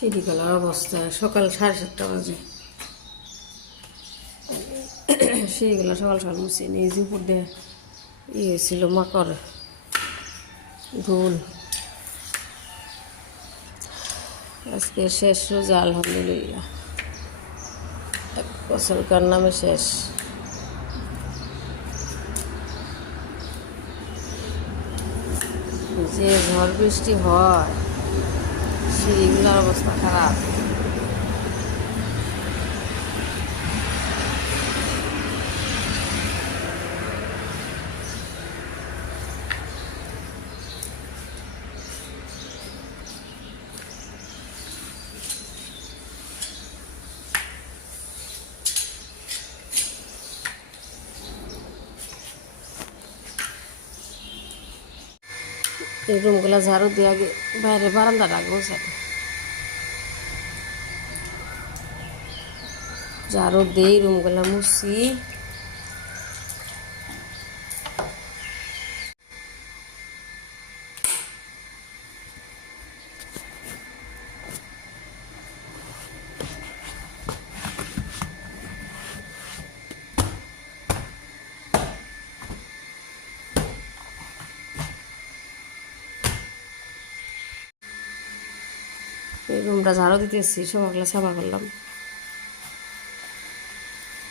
সিঁড়িগুলোর অবস্থা সকাল 7:30 বাজে। সিঁড়িগুলো সকাল সকাল মুছে নিয়ে যে উপর দিয়ে হয়েছিল মাকড় ধুল। আজকে শেষ রোজা আলহামদুলিল্লাহ, 1 বছরকার নামে শেষ। যে ঝড় বৃষ্টি হয় সিঁড়িগুলোর অবস্থা খারাপ। এই রুমগুলো ঝাড়ু দিয়ে আগে বাইরে বারান্দা রাখবো, সাথে ঝাড়ু দিই, রুমগুলো মুছি। এই রুমটা ঝাড়ু দিতেছি, সকালে সাফা করলাম।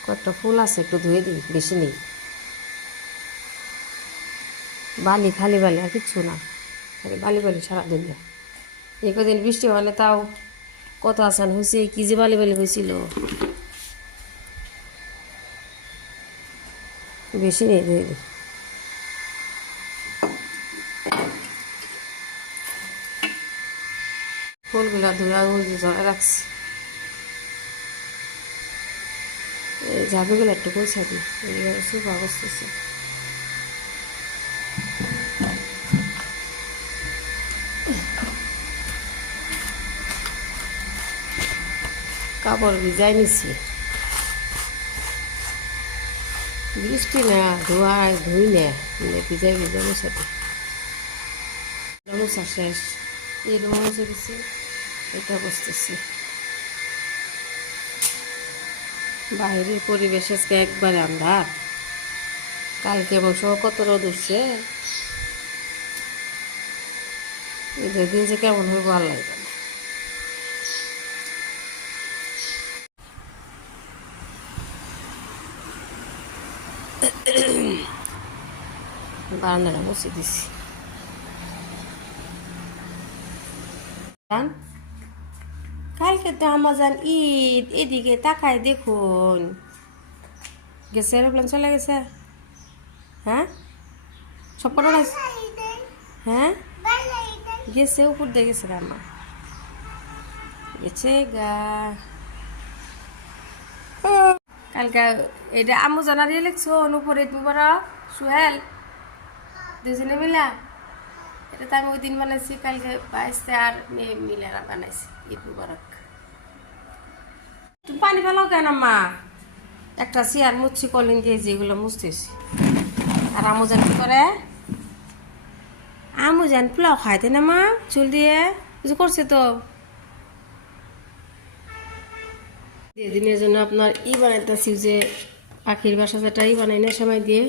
কয়েকটা ফুল আছে, একটু ধুয়ে দিই, বেশি নেই। বালি, খালি বালি, আর কিচ্ছু না, খালি বালি বালি সারাদিন। এই কদিন বৃষ্টি হলে তাও কত আসান হয়েছে, কি যে বালি বালি হয়েছিল। বেশি নেই, ধুয়ে দিই। ফুলগুলা ধুয়া জড়ায় রাখছি। এই ঝাঁপিগুলো একটু পয়সা দিই, এগুলো সুপা বসতেছে। কাপড় ভিজাই নিছি, বৃষ্টি না ধোয়ায় ধুই না, ভিজাই ভিজাই মশা দিই। মশা শেষ, এরকম মুছে দিচ্ছি, এটা বসতেছি। বাইরের পরিবেশ আজকে একবারে আন্ধার। কালকে অবশ্য কত রোদ উঠছে, ঈদের দিন যে কেমন হবে ভালো লাগবে না। বারান্দাটা মুছে দিছি। কালকে তো আমাজন ঈদ, এদিকে তাকায় দেখুন, গেছে এরোপ্লেন চলে গেছে। হ্যাঁ, সব কটা হ্যাঁ গেছে, উপর দিয়ে গেছে রান্না গেছে গা। কালকে এটা আম্মু জানার ইয়ে লিখছো অনুপরে দুবার সুহেল দুজনে মিলা, এটা তো আমি ওই দিন বানাইছি, কালকে 22 আর মেয়ে মিলে বানাইছি। ঈদ মুবারক। তুমি পানি ফেলাও কেন মা? একটা চেয়ার মুছছি, কলিং দিয়ে যেগুলো মুছতেছি। আর আমু জান কি করে? আমু জান পোলাও খাইতে না মা, চুল দিয়ে কিছু করছে তো। দিনের জন্য আপনার বানাইতেছি, যে পাখির বাসা যেটা বানাই না সময় দিয়ে,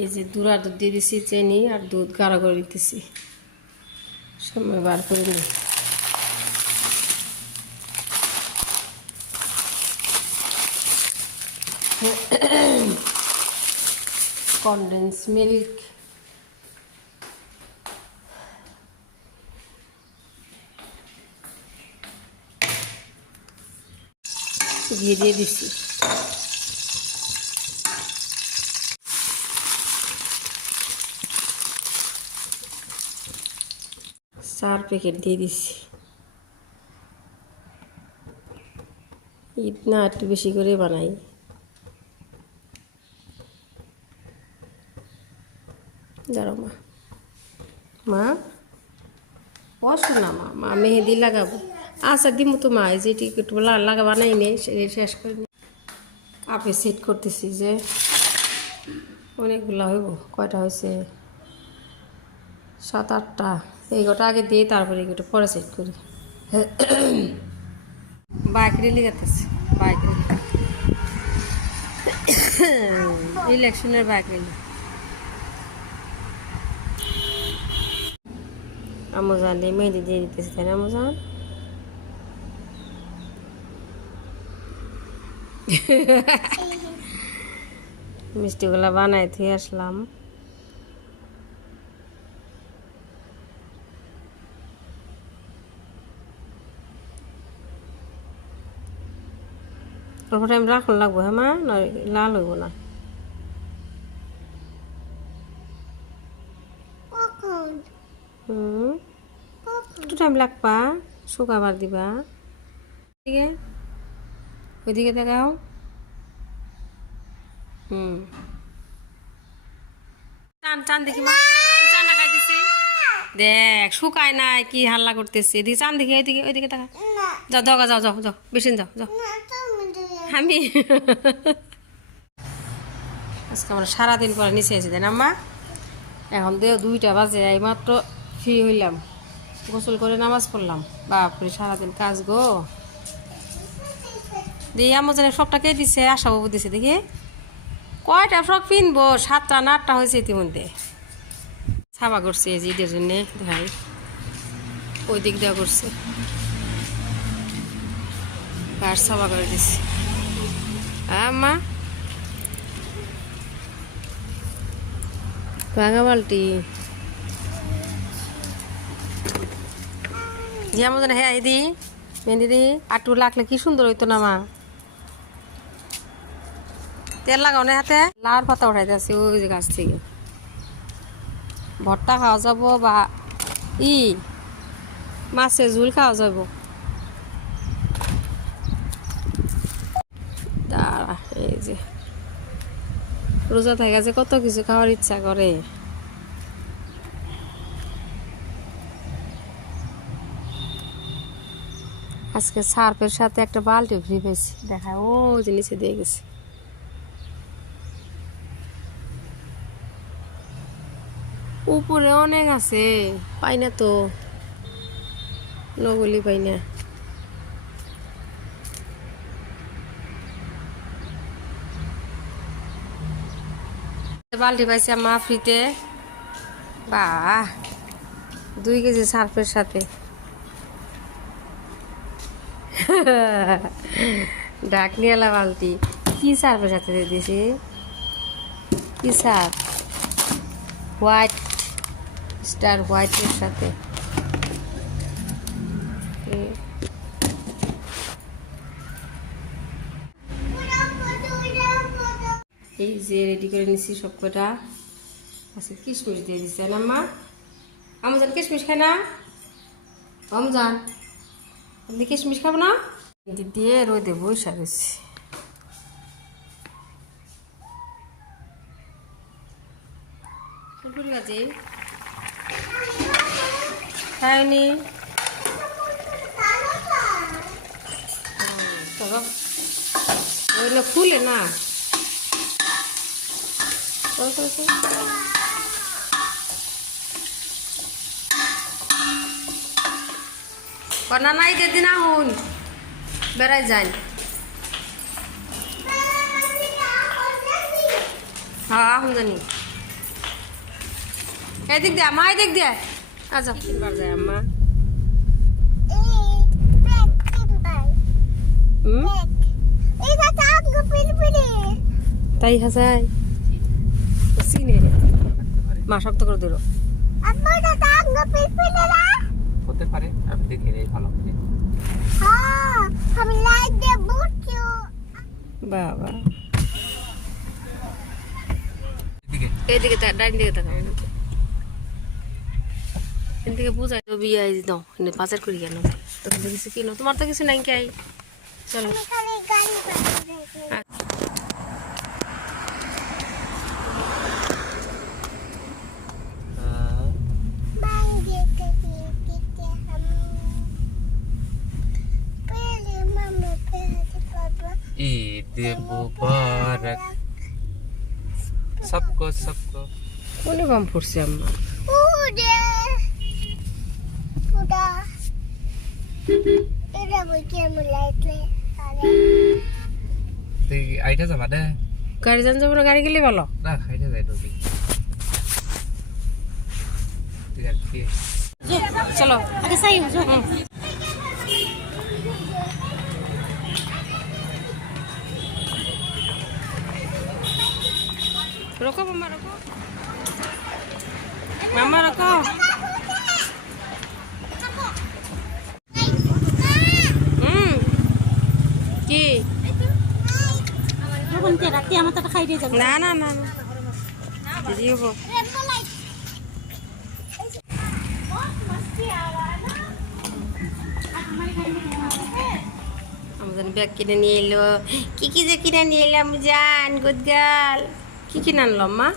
এই যে দুধ দিয়ে দিছি, চিনি আর দুধ গাঢ় করে দিতেছি, সময় বার করে দিই। কনডেন্স মিল্ক ঘি দিয়ে দিচ্ছি। চার প্যাকেট দিয়ে দিচ্ছি। ঈদ না একটু বেশি করে বানাই। দাঁড়াও মা, মা বসো না মা, মা মেহেদি লাগাবো। আচ্ছা দিমু তো মা, এই যে একটু লাগাবা নাই নে, শেষ করে নি। আপে সেট করতেছি যে অনেকগুলো হইব। কয়টা হয়েছে? 7-8টা। এই গোটা আগে দিই, তারপরে এগুলো পরে সেট করি। বাইক রেলি গেতেছে, বাইক রেলি, ইলেকশনের বাইক রেলি। আমুজান দিয়ে মেহেদি দিয়ে দিতেছি, তাই না আমুজান? মিষ্টিগুলা বানাই থেকে আসলাম। অল্প টাইম রাখুন লাগবো, হ্যাঁ মা, নয় লাল হইব না। একটু টাইম লাগবা, শুকাবার দিবা। ওইদিকে ওইদিকে দেখাও। চান চান দেখি মা, চান না খাইতেছি। দেখ শুকায় নাই, কি হাল্লা করতেছে। এদিকে চান দেখি, ওইদিকে ওইদিকে দেখা। যাও দগা, যাও যাও যাও, বেশি যাও যাও। আমি আজকে আমরা সারাদিন পরে নিচে এসে দেন আম্মা। এখন দেও 2টা বাজে, এইমাত্র ফ্রি হইলাম, গোসল করে নামাজ পড়লাম। বাপরে সারাদিন কাজ গো। দিয়ে আমার জানে ফ্রকটা কে দিছে? আশা বাবু দিছে। দেখি কয়টা ফ্রক কিনবো, 7টা না 8টা হয়েছে ইতিমধ্যে। ছাপা করছে ঈদের জন্যে, ভাই ওই দিক দেওয়া করছে, আর ছাপা করে দিছে। মা ভাঙা বালতি যে আমার জানে। হ্যাঁ দি মেহেন্দি দি আটু লাগলে কি সুন্দর হইতো না মা। তেল লাগাও না হাতে। লাউর পাতা উঠাইতে আসছি ওই যে গাছ থেকে। ভর্তা খাওয়া যাব বা মাছের ঝুল খাওয়া যাব। দাঁড়া, এই যে রোজা থাকে যে কত কিছু খাওয়ার ইচ্ছা করে। আজকে সার্ফের সাথে একটা বালতি ফ্রি পেয়েছি, দেখা ও জিনিসে দিয়ে গেছে। উপরে অনেক আছে, পাই না তো, নগলি পাই না। বালতি পাইছি মা ফ্রিতে। বাহ, 2 কেজি সার্ফের সাথে। ডাক নিয়েলা বালতি। কি সার্ফের সাথে দিয়ে দিয়েছি? কি সার্ফ? হোয়াইট স্টার, হোয়াইটের সাথে। এই যে রেডি করে নিচ্ছি সব কটা। আচ্ছা কিশমিশ দিয়ে দিচ্ছে না মা। আমজান কিশমিশ খায় না? আমজান আপনি কিশমিশ খাবো না? দিয়ে রোদে বসে রয়েছি। ফুলপুরি ভাজি খায়নি। চলো ওইগুলো ফুলে না। কনা নাই যেদিন আহুন বেড়াই যাই। হ্যাঁ আহুন জানি। এদিক দে মা, এদিক দে। আচ্ছা 3বার যায় আম্মা। তাই হাসাই চিনে মা শক্ত করে ধরো। হতে পারে, আমি দেখে নেই ভালো করে। আমি লাইট দিয়ে বুঝছো। বাবা এইদিকে ডাইন দিকে তাকাও এদিকে বুঝাই তো বিয়ে দাও বাজার করি কেন তখন তো কিছু কিনো তোমার তো কিছু নাই কাই চলো ईद मुबारक सबको सबको কোনে বাম পড়ছে আম্মা তুই আইটা যাবা দে গাড়ি যান যাবো না গাড়ি গেলে ভালো না খাইতে যাই তো তুই আর কি চলো আগে সাই রোকো মামা রোকো মামা রোকো কি না না না দিদি হবো আমাদের ব্যাগ কিনে নিয়ে এলো কি যে কিনে নিয়ে এলাম জান গুদগাল কি কিনে আনলো মা